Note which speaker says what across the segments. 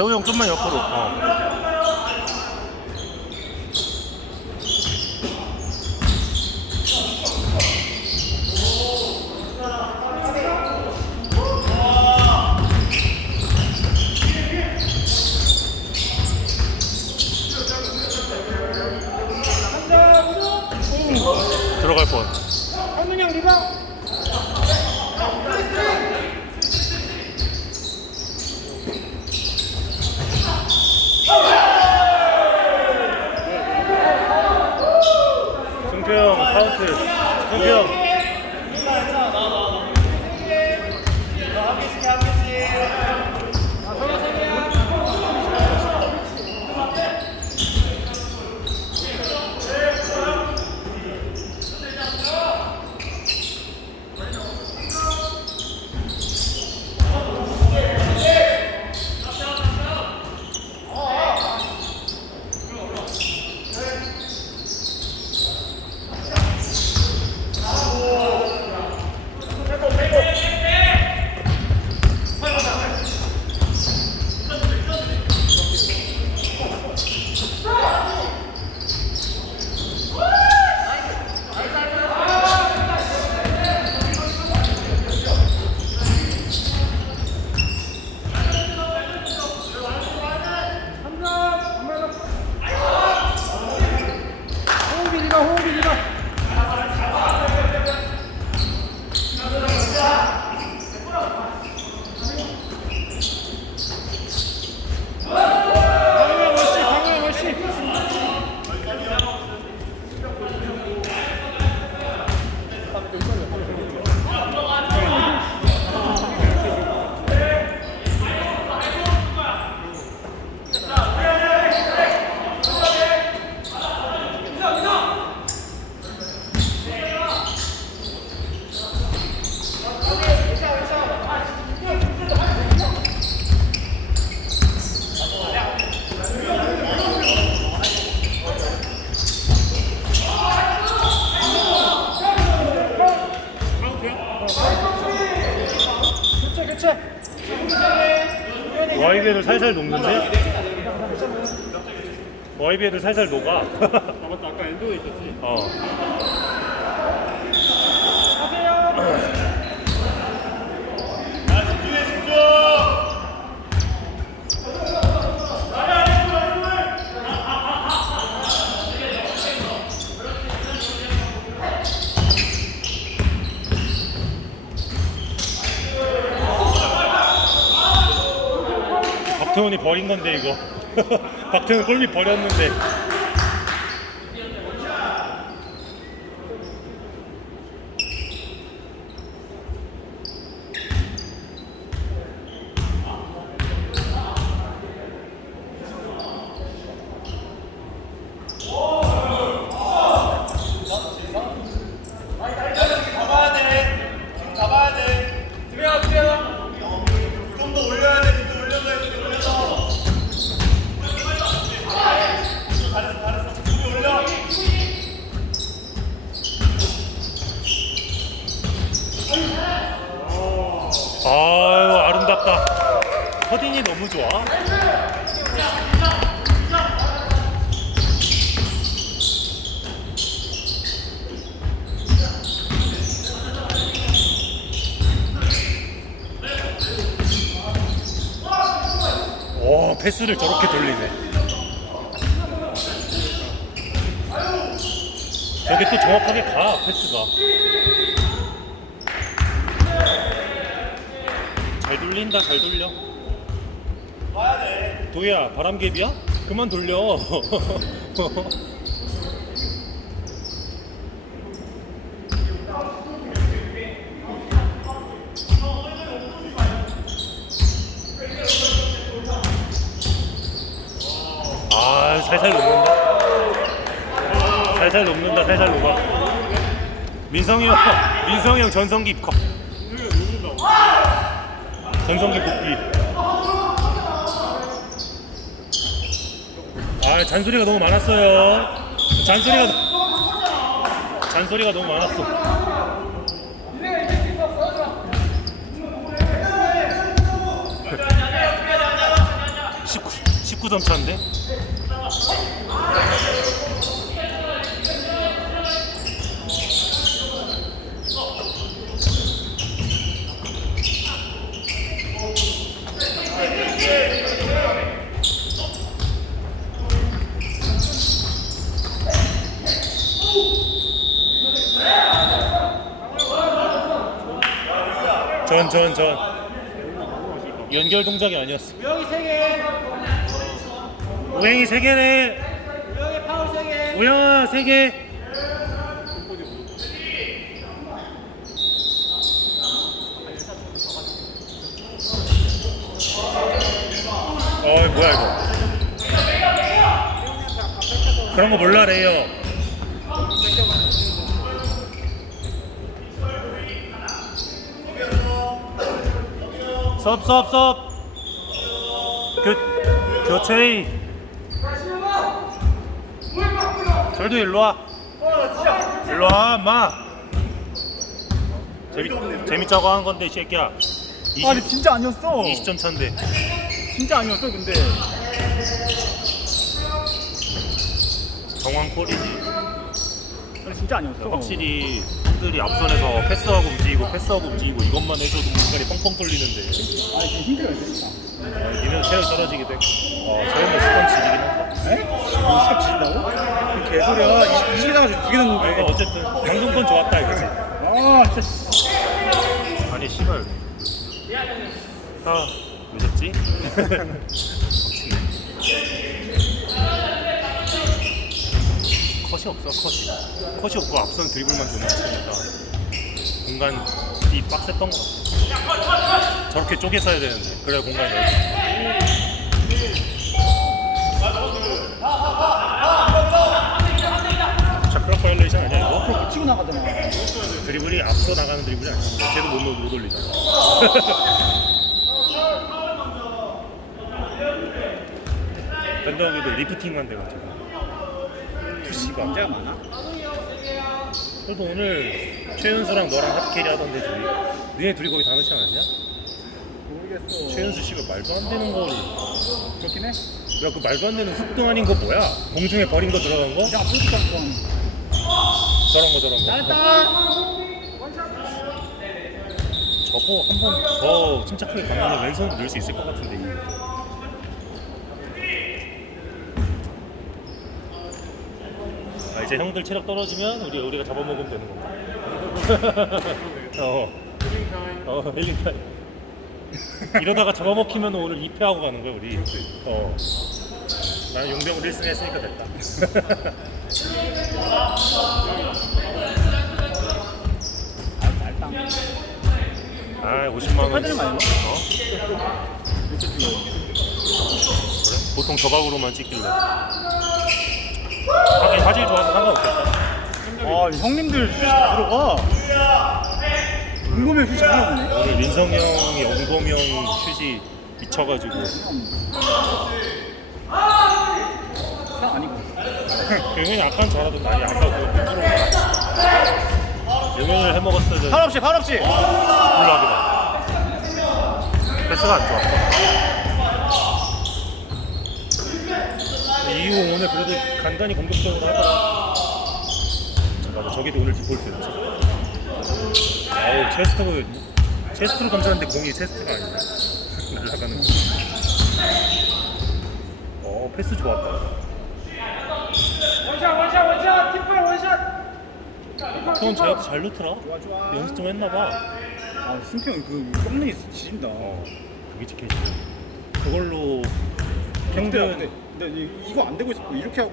Speaker 1: 재호 형 좀만 옆으로. 어. 들어갈 뻔.
Speaker 2: 현웅이 형 리방
Speaker 1: 승표 형 카운트. 승표 형.
Speaker 2: 호흡이 리방 호흡이 리방 강호영 월시 강호영 월시 교체 교체
Speaker 1: 와이비 애들 살살 녹는데? 와이비 애들 살살 녹아.
Speaker 2: 아 맞다 아까 엔도에 있었지
Speaker 1: 어.
Speaker 2: 하세요
Speaker 1: 박태훈이 버린 건데 이거. 박태훈 골밑 버렸는데.
Speaker 3: 잡아야 돼. 지금 잡아야 돼. 집에가 집에가. 좀 더 올려야 돼. 좀 더 올려서 해. 좀 올려서. 잘했어, 잘했어. 좀 올려.
Speaker 1: 아유 아름답다. 허딩이 너무 좋아. 오 패스를 저렇게 돌리네. 저게 또 정확하게 가 패스가. 잘 돌린다 잘 돌려
Speaker 3: 봐야 돼.
Speaker 1: 도희야 바람개비야? 그만 돌려 아 살살 녹는다 살살 녹는다 살살 녹아 민성이 형 민성이 형 전성기 거 전성기 복귀 아 잔소리가 너무 많았어요. 잔소리가 잔소리가 너무 많았어. 19점 차인데? 전, 전, 전. 연결 동작이 아니었어.
Speaker 2: 우영이 3개.
Speaker 1: 오행이 세 개네.
Speaker 2: 우영이 파울 3개.
Speaker 1: 오영아 세 개. 어이 뭐야 이거? 그런 거 몰라 레이어. 섭섭섭. 교 교체. 절도 일로 와. 일로 와, 마. 재미 재밌자고 한 건데 이 새끼야. 20,
Speaker 4: 아니 진짜 아니었어
Speaker 1: 20점 차인데.
Speaker 4: 진짜 아니었어 근데
Speaker 1: 정황 콜이지.
Speaker 4: 아니 진짜 아니었어
Speaker 1: 확실히 형들이 앞선에서 패스하고 움직이고 패스하고 움직이고 이것만 해줘도 공간이 뻥뻥 뚫리는데.
Speaker 4: 아니 좀 힘들어요 진짜
Speaker 1: 어, 니는 체력 떨어지기도 했고. 어, 저희는 스펀 지리긴 했다.
Speaker 4: 에? 20값 지진다고? 그 개소리야 20, 20에 나가서 두개
Speaker 1: 아, 이거
Speaker 4: 넣는데
Speaker 1: 어쨌든 방금 건 좋았다 이거지.
Speaker 4: 아 진짜 씨.
Speaker 1: 아니 씨발. 아 늦었지? 컷이 없어 컷이. 컷이 없고 앞선 드리블만 존나 치니까 공간이 빡셌던 거 같아. 저렇게 쪼개 써야 되는데 그래야 공간이 자크라 파일레이션 아니야 이거?
Speaker 4: 앞으로 못 치고 나가잖아.
Speaker 1: 드리블이 앞으로 나가는 드리블이 아닌데 쟤도 못, 못 올리잖아. 밴더기도 리프팅만 돼가지고 푸시가
Speaker 4: 문제가 많아?
Speaker 1: 그래도 오늘 최은수랑 너랑 하드캐리 하던데 둘이 너네 둘이 거기 다 넣지 않았냐?
Speaker 4: 모르겠어
Speaker 1: 최은수 씨가 말도 안 되는 거를
Speaker 4: 그렇긴 해
Speaker 1: 야그 말도 안 되는 흑동 아닌 거 뭐야? 공중에 버린 거 들어간 거?
Speaker 4: 야 앞으로 좀
Speaker 1: 저런 거 저런 거
Speaker 4: 잘했다
Speaker 1: 저거 한 번 더 침착하게 가면 왼손 넣을 수 있을 것 같은데 이거. 이제 형들 체력 떨어지면 우리 우리가 잡아먹으면 되는 건가? 어, 어, 힐링 타임. 이러다가 잡아먹히면 오늘 2패하고 가는 거야 우리. 어. 나는 용병을 1승 했으니까 됐다. 아, 50만 원.
Speaker 4: 카드를 많이 넣어?
Speaker 1: 어? 보통 저각으로만 찍길래. 하긴 화질 좋아서 상관없겠다.
Speaker 4: 아 형님들 휴식 다 들어가? 궁금해 휴식 다 들어가네.
Speaker 1: 오늘 민성이 형이 엉거면 슛이 미쳐가지고.
Speaker 4: 상 아니고
Speaker 1: 용현이 약간 잘하던데 아니 아까 그 밑으로 용현을 해먹었어야 되는
Speaker 4: 발 없이 발 없이.
Speaker 1: 블락이다 패스가 안 좋았어 이후 오늘 그래도 간단히 공격적으로 하더라 잠깐만 저기도 오늘 디폴트였지 아우 체스트 체스트로 던졌는데 공이 체스트가 아니네. 날아가는 거. 어 패스 좋았다.
Speaker 2: 원샷 원샷 원샷! 팀플 원샷.
Speaker 1: 형 저한테 잘 넣더라.
Speaker 4: 좋아 좋아.
Speaker 1: 연습 좀 했나봐.
Speaker 4: 아 승태 형그 썸네일 지진다.
Speaker 1: 어 그게 찍혀있지 그걸로 평균
Speaker 4: 근데, 근데 이- 이거 안 되고 있었고 이렇게 하고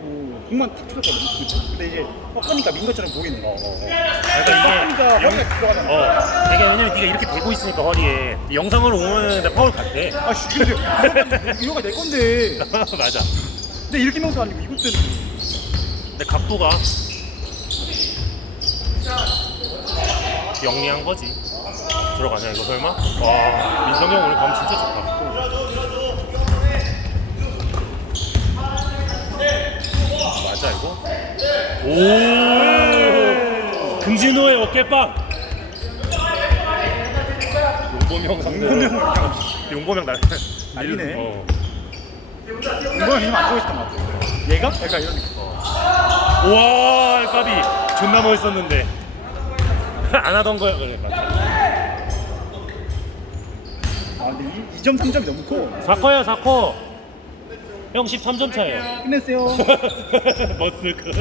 Speaker 4: 공만 탁 쳐졌거든 근데 이제 꺾으니까 민 것처럼 보이는
Speaker 1: 어,
Speaker 4: 거
Speaker 1: 어, 어.
Speaker 4: 꺾으니까
Speaker 1: 그러니까 이게 영,
Speaker 4: 허리가 들어가잖아
Speaker 1: 어, 이게 왜냐면 네가 이렇게 대고 있으니까 허리에 영상으로 오는데 파울 같대.
Speaker 4: 아 씨 근데 이거가- 이거가 내 건데
Speaker 1: 맞아.
Speaker 4: 근데 이렇게 명도 아니고 이것 때는
Speaker 1: 근데 각도가 영리한 거지. 들어가냐 이거 설마? 와 민성이 형 오늘 감 진짜 좋다. 맞아 이거? 오 금진호의 어깨빵. 용범이 형 상대.
Speaker 4: 용범이 형 그냥
Speaker 1: 용범이 형 날.
Speaker 4: 난리네.
Speaker 1: 어.
Speaker 4: 힘안 주고 있었던 것 같아 얘가? 약간 이런 느낌
Speaker 1: 와 까비 존나 멋있었는데 안 하던 거야 그래 맞아
Speaker 4: 아 근데 2점 3점이 너무 커
Speaker 1: 4커야 4커 형 13점 차예요.
Speaker 4: 끝냈어요.
Speaker 1: 머스크